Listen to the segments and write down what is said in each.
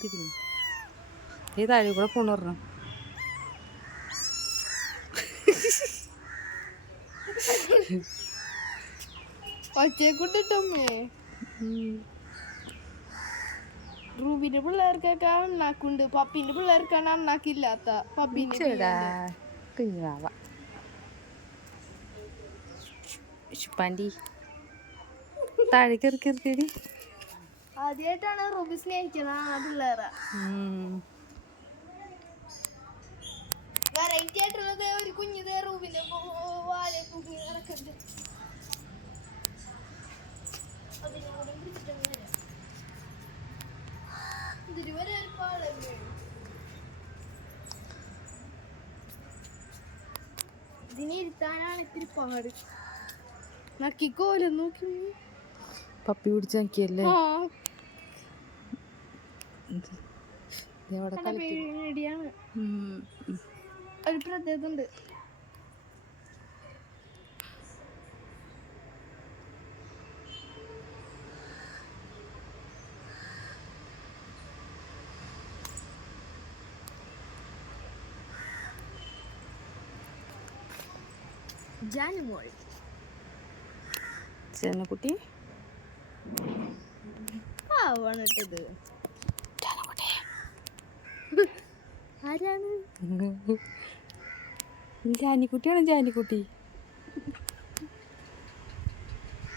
തിരിഞ്ഞു ഈ താഴെ കൂടെ പോണു പറഞ്ഞു ഒച്ചക്കൊണ്ടിട്ടമ്മേ റൂബിന്റെ പിള്ളേർക്കൊക്കെ അണ്ണാക്കുണ്ട്. പപ്പിന്റെ പിള്ളേർക്കാണ് അണ്ണാക്കില്ലാത്ത. പപ്പിന്റെ ചേടാ കുഞ്ഞാവ ശുപ്പാന്റി താഴെ കയറി കയറി ആദ്യമായിട്ടാണ് റൂബി സ്നേഹിക്കുന്നത് ആ പിള്ളേരെ. വെറൈറ്റി ആയിട്ടുള്ളത് ഒരു കുഞ്ഞിത് റൂബിന്റെ വാലെ നടക്കണ്ട്. ഇതിനെ ഇരുത്താനാണ് ഇത്തിരി പാട്. നക്കിക്കോലും നോക്കി. പപ്പി പിടിച്ച് നോക്കിയല്ലേ? ഒരു പ്രത്യേകത ഉണ്ട്. ജാനുമോൾ. ചെന്നക്കുട്ടി ആവാണ് ഇത് ആരാണ്? ജാനിക്കുട്ടിയാണ് ജാനിക്കുട്ടി?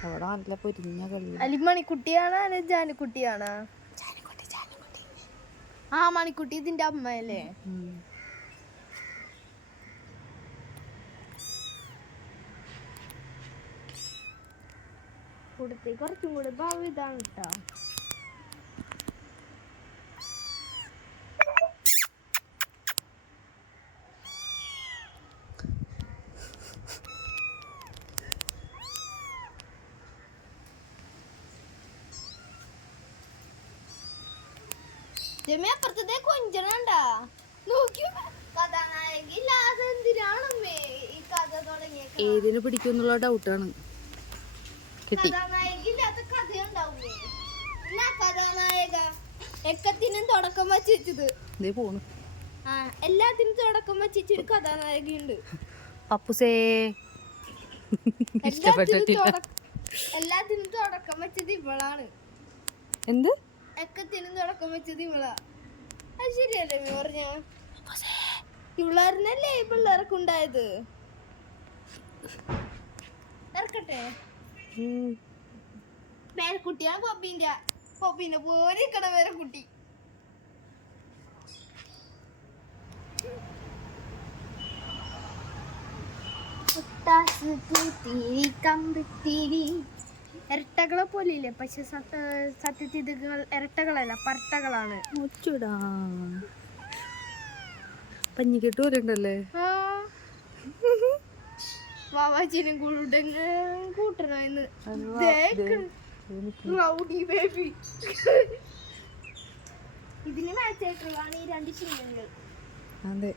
അവിടെ നല്ല പൊരിഞ്ഞ കളി അലിമണിക്കുട്ടിയാണോ ജാനിക്കുട്ടിയാണോ? ആ മണിക്കുട്ടി ഇതിന്റെ അമ്മയല്ലേ? കൊടുത്തേ കുറച്ചും കൂടെ ഭാവം ഇതാണ് കേട്ടോ രമ്യ അപ്പുറത്തതേ കൊഞ്ചണണ്ടാ കഥാനായകി ഈ കഥ തുടങ്ങിയ ഏതിനെ പിടിക്കും എന്നുള്ള ഡൗട്ടാണ്. കിട്ടി. കഥാനായകി ഇല്ലാത്ത കഥയുണ്ടാവുമേ? എന്നാ കഥാനായക. എക്കത്തിനും തുടക്കം വച്ചിച്ചത്. ഇതേ പോണു. ആ എല്ലാത്തിനും തുടക്കം വച്ചിച്ചൊരു കഥാനായകയുണ്ട്. പപ്പുസേ. ഇഷ്ടപ്പെട്ടിട്ടില്ല. എല്ലാത്തിനും തുടക്കം വെച്ചത് ഇവളാണ്. എന്ത്? എക്കത്തിനും തുടക്കം വെച്ചത് ഇവളാ. അത് ശരിയല്ലേ മീ പറഞ്ഞ? ഇവളായിരുന്നല്ലേ ഈ പിള്ളേർക്ക് ഉണ്ടായത്? ഇറക്കട്ടെ. ഉം. പേരക്കുട്ടിയാണ് പപ്പീന്റെ പപ്പീന്റെ പോലെ ഇക്കട പേരക്കുട്ടി മുട്ടാസ് പൂത്തിരി കമ്പിത്തിരി. ഇരട്ടകളെ പോലെയില്ലേ? പക്ഷെ സത്യ സത്യത്തിൽ ഇരട്ടകളല്ല പരട്ടകളാണ്. പോലെ ഉണ്ടല്ലേ വാവാച്ചിനും കൂടെ കൂട്ടണോ എന്ന്? Rowdy baby. ഇതിന് മാച്ച് ആയിട്ടുള്ളതാണ് ഈ രണ്ട് ചിഹ്നങ്ങൾ അതെ.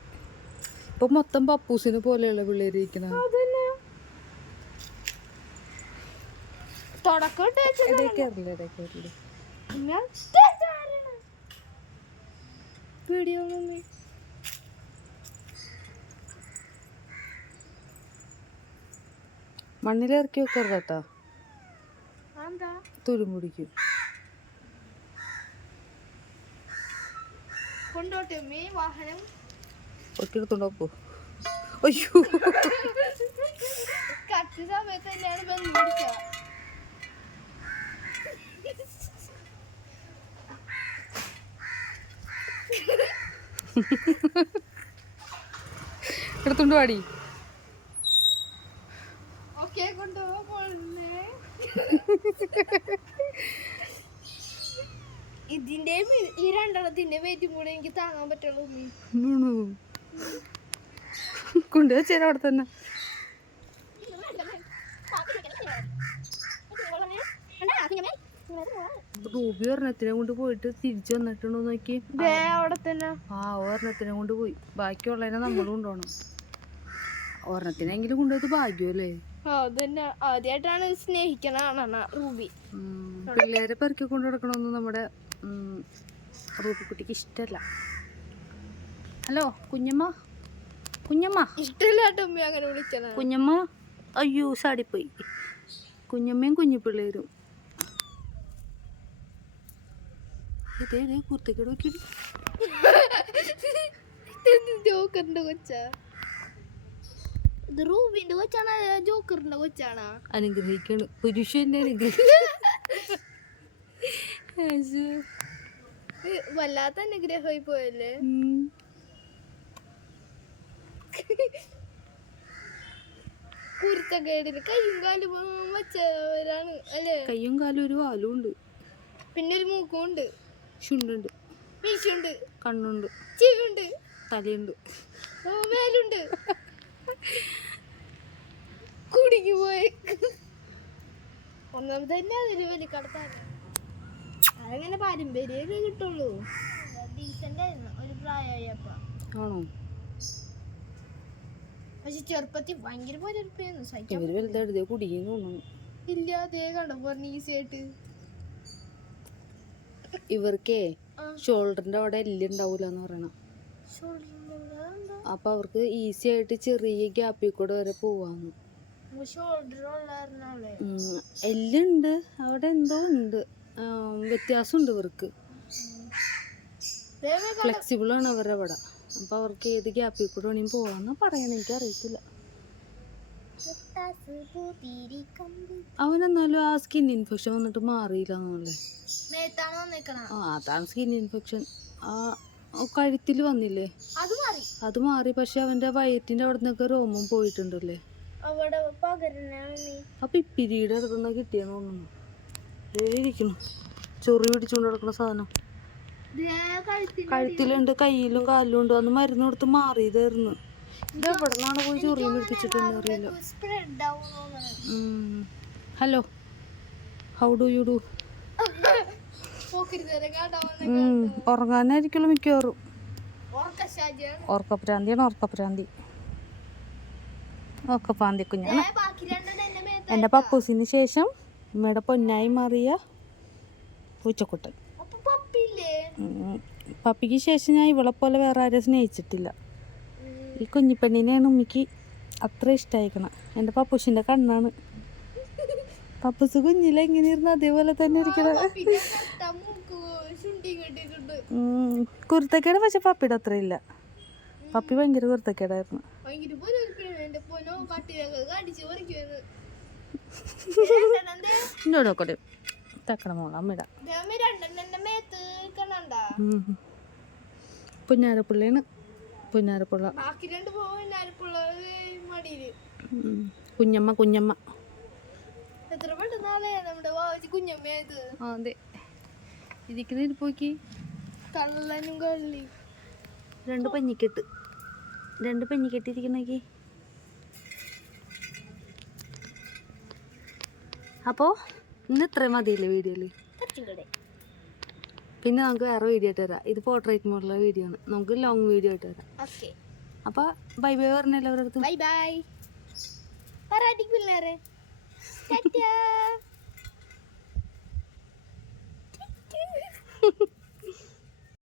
ഇപ്പൊ മൊത്തം പപ്പൂസിനെ പോലെയുള്ള പിള്ളേര് ഇരിക്കണ അതന്നെ തുടക്കം വീഡിയോ മമ്മി മണ്ണിലിറക്കി വെക്കരുത് കേട്ടാ. എന്താ തുരും പിടിക്കും. കൊണ്ടോട്ടെ അമ്മേ വാഹനം. ഒക്കെടുത്തോണ്ടോ പോ അയ്യോ. കറക്റ്റ് സമയത്ത് തന്നെയാണ് ബന്ധം പിടിച്ച എടുത്തോണ്ട് പാടി. ഇതിന്റെയും ഈ രണ്ടെണ്ണത്തിന്റെ വെയിറ്റും കൂടെ എനിക്ക് താങ്ങാൻ പറ്റുള്ളൂ കൊണ്ടുവച്ചേരാ അവിടെ തന്നെ റൂബി ഒരെണ്ണത്തിനെ കൊണ്ട് പോയിട്ട് തിരിച്ചു വന്നിട്ടുണ്ടോ നോക്കി. അവിടെ തന്നെ. ആ ഒരെണ്ണത്തിനെ കൊണ്ട് പോയി. ബാക്കിയുള്ളതിനെ നമ്മൾ കൊണ്ടുപോകണം. ഒരെണ്ണത്തിനെങ്കിലും കൊണ്ടുപോയത് ഭാഗ്യമല്ലേ അതന്നെ. ആദ്യമായിട്ടാണ് സ്നേഹിക്കണ കാണണ റൂബി. പിള്ളേരെ പെറുക്കി കൊണ്ടു നടക്കണമെന്ന് നമ്മുടെ റൂബി കുട്ടിക്ക് ഇഷ്ടല്ല. ഹലോ കുഞ്ഞമ്മ? കുഞ്ഞമ്മ? ഇഷ്ടമില്ലാട്ടമ്മ അങ്ങനെ വിളിച്ചണ കുഞ്ഞമ്മ? അയ്യോ ചാടിപ്പോയി. കുഞ്ഞമ്മയും കുഞ്ഞു പിള്ളേരും ഇതേ കുർത്തക്കേട് നോക്കി ജോക്കറിന്റെ കൊച്ചാ? ഇത് റൂബിന്റെ കൊച്ചാണ് ജോക്കറിന്റെ കൊച്ചാണ്? അനുഗ്രഹിക്കണം. പുരുഷന്റെ അനുഗ്രഹം. വല്ലാത്ത അനുഗ്രഹമായി പോയല്ലേ. കുരുത്തക്കേടിന് കയ്യും കാലും വെച്ചവരാണ് അല്ലേ? കയ്യും കാലും ഒരു വാലും ഉണ്ട്. പിന്നെ ഒരു മൂക്കും ഉണ്ട്. ചുണ്ടുണ്ട്. മീശുണ്ട്. കണ്ണുണ്ട്. ചെവിയുണ്ട് തലയുണ്ട്. മേലുണ്ട്. കുടുങ്ങി പോയി. ഒന്നാമത് തന്നെ അതൊരു വലിയ കടത്താണ് അതങ്ങനെ പാരമ്പര്യമൊക്കെ കിട്ടുള്ളൂ. ഡീസന്റ് ആയിരുന്നു. ഒരു പ്രായമായപ്പ. ആണോ? പക്ഷെ ചെറുപ്പത്തിൽ ഭയങ്കര പോലെടുപ്പായിരുന്നു സഹിക്കാൻ ഇവർ വലുതായിട്ട് കുടിക്കുന്നു തോന്നുന്നു. ഇല്ല അതേ കണ്ടു പറഞ്ഞു ഈസി ആയിട്ട് ഇവർക്കേ. ഷോൾഡറിന്റെ അവിടെ എല്ലുണ്ടാവില്ല എന്ന് പറയണം. അപ്പൊ അവർക്ക് ഈസി ആയിട്ട് ചെറിയ ഗ്യാപ്പിൽ കൂടെ വരെ പോവാന്ന്. എല്ലുണ്ട് അവിടെ. എന്തോ ഉണ്ട്. വ്യത്യാസം വ്യത്യാസമുണ്ട് ഇവർക്ക്. ഫ്ലെക്സിബിൾ ആണ് അവരുടെ അവിടെ അപ്പൊ അവർക്ക് ഏത് ഗ്യാപ്പിൽ കൂടെ വേണമെങ്കിൽ പോവാന്ന് പറയണം. എനിക്ക് അറിയത്തില്ല അവനെന്നാലും ആ സ്കിൻ ഇൻഫെക്ഷൻ വന്നിട്ട് മാറിയില്ല എന്നല്ലേ ആ അതാണ് സ്കിൻ ഇൻഫെക്ഷൻ ആ കഴുത്തിൽ വന്നില്ലേ? അത് മാറി. പക്ഷെ അവന്റെ വയറ്റിന്റെ അവിടെ നിന്നൊക്കെ രോമം പോയിട്ടുണ്ടല്ലേ അപ്പൊ ഇപ്പിരിയുടെ അടുത്തുനിന്ന് കിട്ടിയെന്ന് തോന്നുന്നു. ഇരിക്കുന്നു. ചൊറി പിടിച്ചുകൊണ്ട് കിടക്കുന്ന സാധനം. കഴുത്തിലുണ്ട് കയ്യിലും കാലിലും ഉണ്ട്. അന്ന് മരുന്ന് കൊടുത്ത് മാറിയതായിരുന്നു. ഇത് എവിടെ നിന്നാണ് പോയി ചൊറിയും പിടിപ്പിച്ചിട്ടെന്ന് അറിയില്ല. Hello. How do you do ഉറങ്ങാനായിരിക്കും ഉറങ്ങാനായിരിക്കുള്ളൂ മിക്കവാറും. ഓർക്കപ്രാന്തിയാണ് ഓർക്കപ്രാന്തി കുഞ്ഞാണ്. ബാക്കി രണ്ടെണ്ണം എന്റെ എന്റെ പപ്പൂസിന് ശേഷം ഉമ്മയുടെ പൊന്നായി മാറിയ പൂച്ചക്കുട്ടൻ. പപ്പിക്ക് ശേഷം ഞാൻ ഇവളെ പോലെ വേറെ ആരെയും സ്നേഹിച്ചിട്ടില്ല. ഈ കുഞ്ഞിപ്പെണ്ണിനെയാണ് ഉമ്മിക്ക് അത്ര ഇഷ്ടമായിക്കണം എന്റെ പപ്പൂസിന്റെ കണ്ണാണ്. പപ്പൂസ് കുഞ്ഞിലെ എങ്ങനെ ഇരുന്ന് അതേപോലെ തന്നെ ഇരിക്കണം. കുരുത്തക്കേട് പക്ഷെ പപ്പിയുടെ അത്ര ഇല്ല. പപ്പി ഭയങ്കര കുരുത്തക്കേടായിരുന്നു. ഇന്നോടൊക്കെ തക്കണ മോള അമ്മയുടെ പുന്നാരപ്പുള്ളിയാണ് പുന്നാരപ്പുള്ള. കുഞ്ഞമ്മ കുഞ്ഞമ്മ. അതെ. ഇരിക്കുന്ന ഇരിപ്പോക്കി കള്ളനും കള്ളി. രണ്ട് പഞ്ഞിക്കെട്ട്. രണ്ട് പഞ്ഞിക്കെട്ട് ഇരിക്കുന്നേക്ക് അപ്പോൾ ഇന്ന് ഇത്രയും മതിയില്ലേ വീഡിയോയിൽ കൂടെ. പിന്നെ നമുക്ക് വേറെ വീഡിയോ ആയിട്ട് വരാം. ഇത് പോർട്രേറ്റ് മോഡലുള്ള വീഡിയോ ആണ്. നമുക്ക് ലോങ് വീഡിയോ ആയിട്ട് വരാം. അപ്പൊ ബൈ ബൈ പറഞ്ഞല്ലോ ബൈ ബൈ പറ Ha ha ടാറ്റാ.